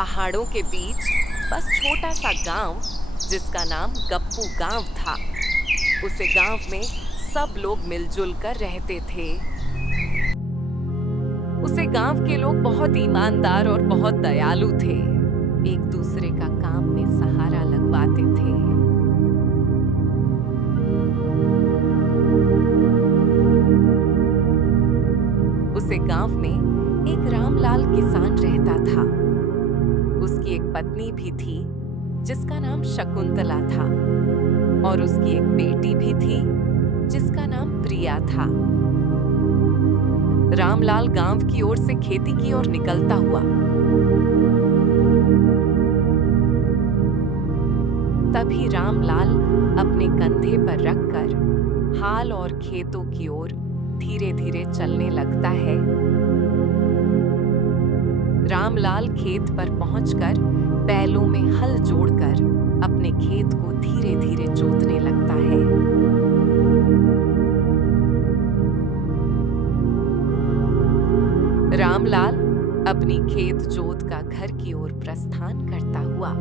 पहाड़ों के बीच बस छोटा सा गांव जिसका नाम गप्पू गांव था। उसे गांव में सब लोग मिलजुल कर रहते थे। उसे गांव के लोग बहुत ईमानदार और बहुत दयालु थे। एक दूसरे का काम में सहारा लगवाते थे। उसे गांव में एक रामलाल किसान रहता था। उसकी एक पत्नी भी थी जिसका नाम शकुंतला था और उसकी एक बेटी भी थी जिसका नाम प्रिया था। रामलाल गांव की ओर से खेती की ओर निकलता हुआ तभी रामलाल अपने कंधे पर रखकर हाल और खेतों की ओर धीरे धीरे चलने लगता है। रामलाल खेत पर पहुंचकर बैलों में हल जोड़कर अपने खेत को धीरे धीरे जोतने लगता है। रामलाल अपनी खेत जोत का घर की ओर प्रस्थान करता हुआ।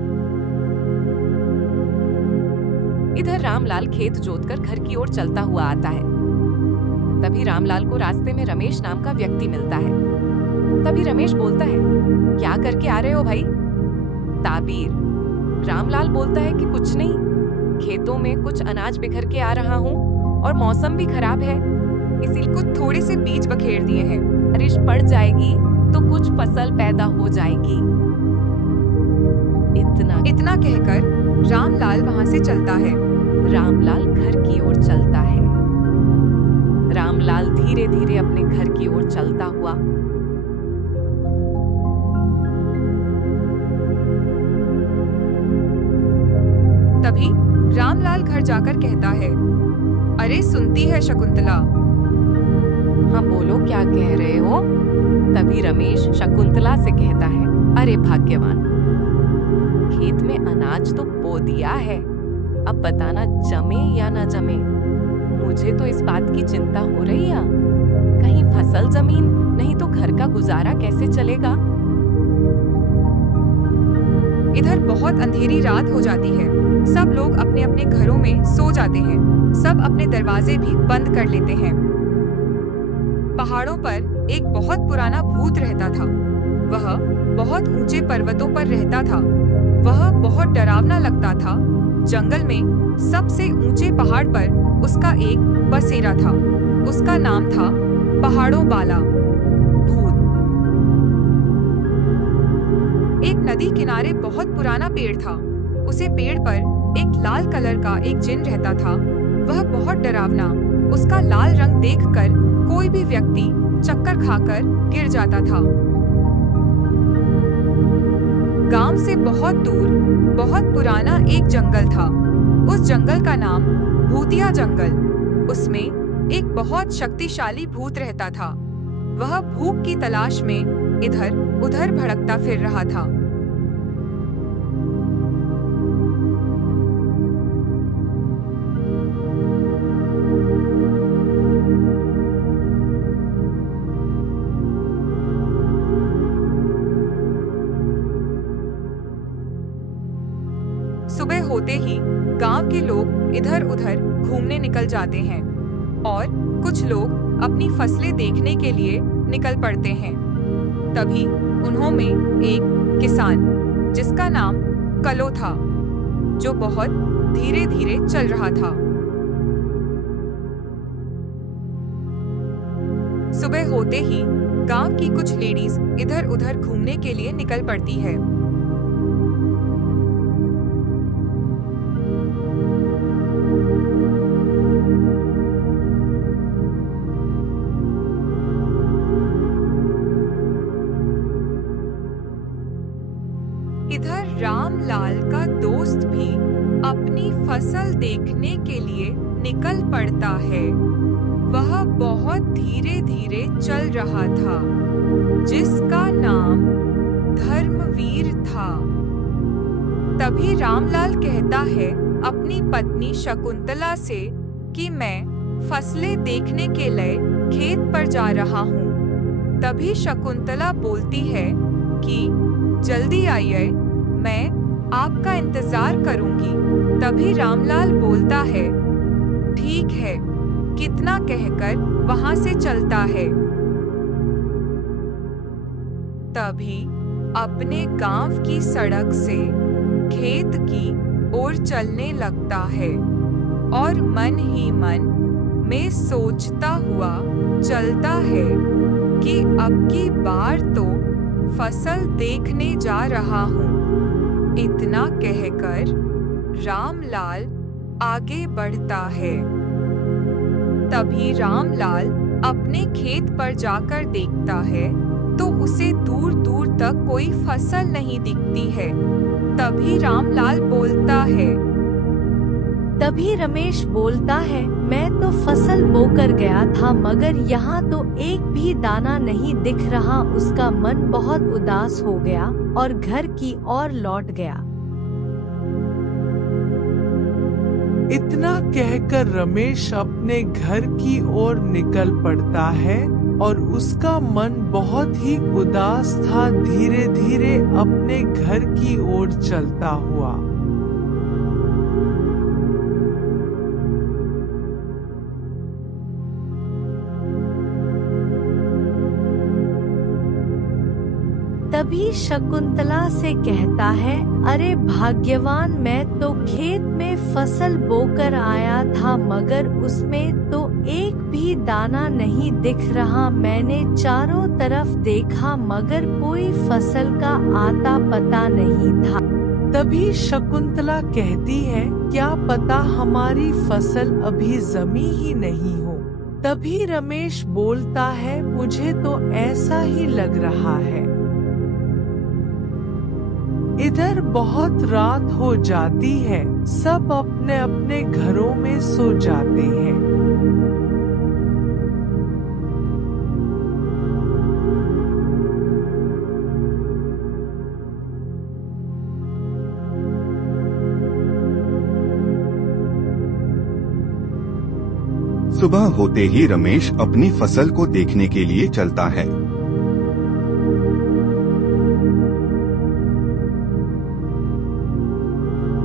इधर रामलाल खेत जोतकर घर की ओर चलता हुआ आता है। तभी रामलाल को रास्ते में रमेश नाम का व्यक्ति मिलता है। तभी रमेश बोलता है, क्या करके आ रहे हो भाई? ताबीर। रामलाल बोलता है कि कुछ नहीं, खेतों में कुछ अनाज बिखर के आ रहा हूँ और मौसम भी खराब है, इसीलिए कुछ थोड़े से बीज बखेर दिए हैं। बारिश पड़ जाएगी तो कुछ फसल पैदा हो जाएगी। इतना कहकर रामलाल वहां से चलता है। रामलाल घर की ओर चलता है। रामलाल धीरे धीरे अपने घर की ओर चलता हुआ तभी रामलाल घर जाकर कहता है, अरे सुनती है शकुंतला? हाँ बोलो, क्या कह रहे हो? तभी रमेश शकुंतला से कहता है, अरे भाग्यवान, खेत में अनाज तो बो दिया है, अब बताना जमे या ना जमे। मुझे तो इस बात की चिंता हो रही है, कहीं फसल जमीन नहीं तो घर का गुजारा कैसे चलेगा। इधर बहुत अंधेरी रात हो जाती है। सब लोग अपने अपने घरों में सो जाते हैं। सब अपने दरवाजे भी बंद कर लेते हैं। पहाड़ों पर एक बहुत पुराना भूत रहता था। वह बहुत ऊंचे पर्वतों पर रहता था। वह बहुत डरावना लगता था। जंगल में सबसे ऊंचे पहाड़ पर उसका एक बसेरा था। उसका नाम था पहाड़ों वाला भूत। एक नदी किनारे बहुत पुराना पेड़ था। उसे पेड़ पर एक लाल कलर का एक जिन रहता था। वह बहुत डरावना। उसका लाल रंग देखकर कोई भी व्यक्ति चक्कर खाकर गिर जाता था। गांव से बहुत दूर बहुत पुराना एक जंगल था। उस जंगल का नाम भूतिया जंगल। उसमें एक बहुत शक्तिशाली भूत रहता था। वह भूख की तलाश में इधर उधर भड़कता फिर रहा था। सुबह होते ही गांव के लोग इधर उधर घूमने निकल जाते हैं और कुछ लोग अपनी फसलें देखने के लिए निकल पड़ते हैं। तभी उन्हों में एक किसान जिसका नाम कलो था, जो बहुत धीरे धीरे चल रहा था। सुबह होते ही गांव की कुछ लेडीज इधर उधर घूमने के लिए निकल पड़ती है। इधर रामलाल का दोस्त भी अपनी फसल देखने के लिए निकल पड़ता है। वह बहुत धीरे धीरे चल रहा था, जिसका नाम धर्मवीर था। तभी रामलाल कहता है अपनी पत्नी शकुंतला से कि मैं फसलें देखने के लिए खेत पर जा रहा हूँ। तभी शकुंतला बोलती है कि जल्दी आइए, मैं आपका इंतजार करूंगी। तभी रामलाल बोलता है, ठीक है, कितना कहकर वहां से चलता है। तभी अपने गांव की सड़क से खेत की ओर चलने लगता है और मन ही मन में सोचता हुआ चलता है कि अब की बार तो फसल देखने जा रहा हूँ। इतना कहकर रामलाल आगे बढ़ता है। तभी रामलाल अपने खेत पर जाकर देखता है तो उसे दूर दूर तक कोई फसल नहीं दिखती है। तभी रामलाल बोलता है, तभी रमेश बोलता है, मैं तो फसल बोकर गया था मगर यहाँ तो एक भी दाना नहीं दिख रहा। उसका मन बहुत उदास हो गया और घर की ओर लौट गया। इतना कहकर रमेश अपने घर की ओर निकल पड़ता है और उसका मन बहुत ही उदास था। धीरे धीरे अपने घर की ओर चलता हुआ तभी शकुंतला से कहता है, अरे भाग्यवान, मैं तो खेत में फसल बोकर आया था मगर उसमें तो एक भी दाना नहीं दिख रहा। मैंने चारों तरफ देखा मगर कोई फसल का आता पता नहीं था। तभी शकुंतला कहती है, क्या पता हमारी फसल अभी जमी ही नहीं हो। तभी रमेश बोलता है, मुझे तो ऐसा ही लग रहा है। इधर बहुत रात हो जाती है, सब अपने अपने घरों में सो जाते हैं। सुबह होते ही रमेश अपनी फसल को देखने के लिए चलता है।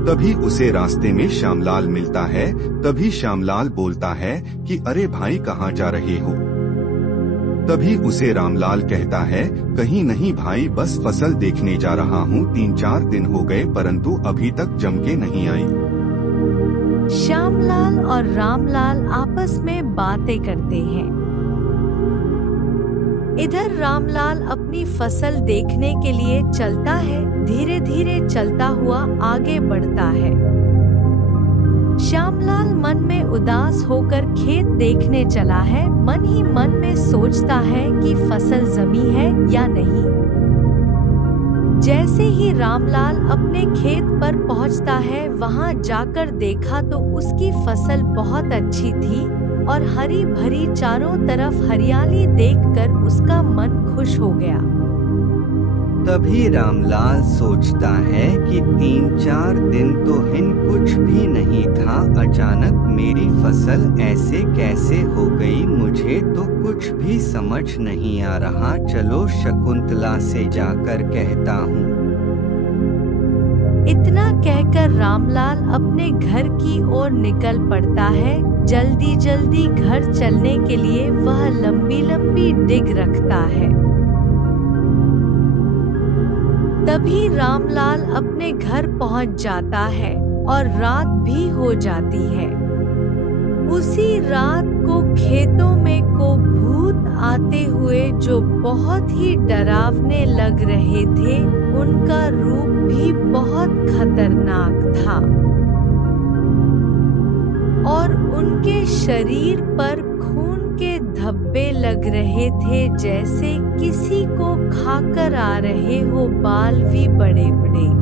तभी उसे रास्ते में श्यामलाल मिलता है। तभी श्यामलाल बोलता है कि अरे भाई, कहाँ जा रहे हो। तभी उसे रामलाल कहता है, कहीं नहीं भाई, बस फसल देखने जा रहा हूँ। 3-4 दिन हो गए परंतु अभी तक जम के नहीं आई। श्यामलाल और रामलाल आपस में बातें करते हैं। इधर रामलाल अपनी फसल देखने के लिए चलता है। धीरे धीरे चलता हुआ आगे बढ़ता है। श्यामलाल मन में उदास होकर खेत देखने चला है। मन ही मन में सोचता है कि फसल जमी है या नहीं। जैसे ही रामलाल अपने खेत पर पहुंचता है, वहां जाकर देखा तो उसकी फसल बहुत अच्छी थी और हरी भरी चारों तरफ हरियाली देखकर उसका मन खुश हो गया। तभी रामलाल सोचता है कि 3-4 दिन तो हिन कुछ भी नहीं था, अचानक मेरी फसल ऐसे कैसे हो गई, मुझे तो कुछ भी समझ नहीं आ रहा। चलो शकुंतला से जाकर कहता हूँ। इतना कहकर रामलाल अपने घर की ओर निकल पड़ता है। जल्दी जल्दी घर चलने के लिए वह लंबी लंबी डिग रखता है। तभी रामलाल अपने घर पहुंच जाता है और रात भी हो जाती है। उसी रात को खेतों में को भूत आते हुए जो बहुत ही डरावने लग रहे थे, उनका रूप भी बहुत खतरनाक था और उनके शरीर पर खून के धब्बे लग रहे थे, जैसे किसी को खाकर आ रहे हो। बाल भी बड़े बड़े।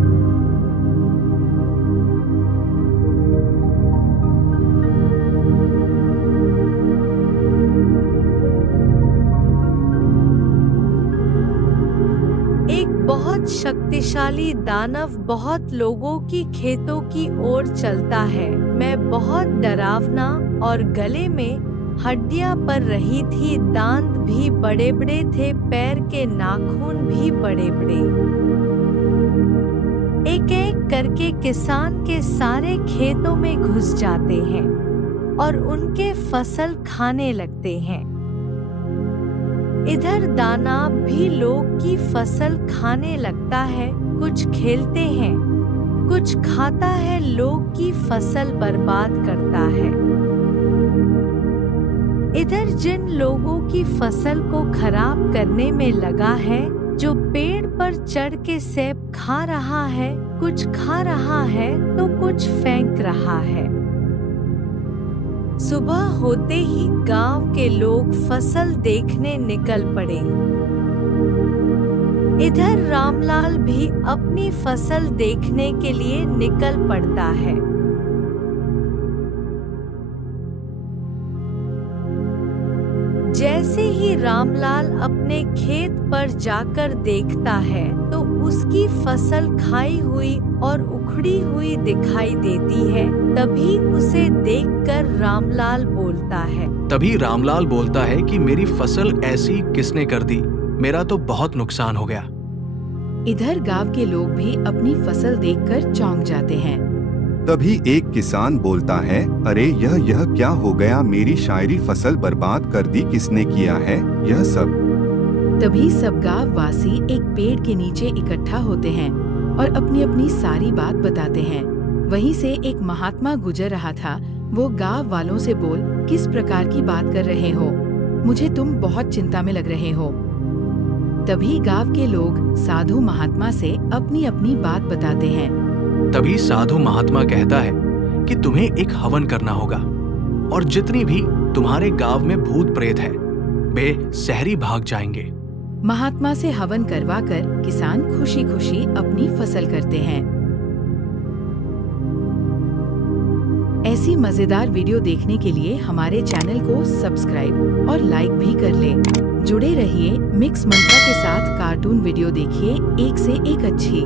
बहुत शक्तिशाली दानव बहुत लोगों की खेतों की ओर चलता है। मैं बहुत डरावना और गले में हड्डियां पर रही थी, दांत भी बड़े बड़े थे, पैर के नाखून भी बड़े बड़े। एक एक करके किसान के सारे खेतों में घुस जाते हैं और उनके फसल खाने लगते हैं। इधर दाना भी लोग की फसल खाने लगता है, कुछ खेलते हैं, कुछ खाता है, लोग की फसल बर्बाद करता है। इधर जिन लोगों की फसल को खराब करने में लगा है, जो पेड़ पर चढ़ के सेब खा रहा है, कुछ खा रहा है तो कुछ फेंक रहा है। सुबह होते ही गांव के लोग फसल देखने निकल पड़े। इधर रामलाल भी अपनी फसल देखने के लिए निकल पड़ता है। जैसे ही रामलाल अपने खेत पर जाकर देखता है तो उसकी फसल खाई हुई और उखड़ी हुई दिखाई देती है। तभी उसे देखकर रामलाल बोलता है कि मेरी फसल ऐसी किसने कर दी, मेरा तो बहुत नुकसान हो गया। इधर गांव के लोग भी अपनी फसल देखकर चौंक जाते हैं। तभी एक किसान बोलता है, अरे यह क्या हो गया, मेरी शायरी फसल बर्बाद कर दी, किसने किया है यह सब। तभी सब गांव वासी एक पेड़ के नीचे इकट्ठा होते हैं और अपनी अपनी सारी बात बताते हैं। वहीं से एक महात्मा गुजर रहा था। वो गांव वालों से बोल, किस प्रकार की बात कर रहे हो, मुझे तुम बहुत चिंता में लग रहे हो। तभी गांव के लोग साधु महात्मा से अपनी अपनी बात बताते हैं। तभी साधु महात्मा कहता है कि तुम्हें एक हवन करना होगा और जितनी भी तुम्हारे गांव में भूत प्रेत है वे शहरी भाग जाएंगे। महात्मा से हवन करवाकर किसान खुशी खुशी अपनी फसल करते हैं। ऐसी मजेदार वीडियो देखने के लिए हमारे चैनल को सब्सक्राइब और लाइक भी कर लें। जुड़े रहिए मिक्स मंत्रा के साथ। कार्टून वीडियो देखिए, एक से एक अच्छी।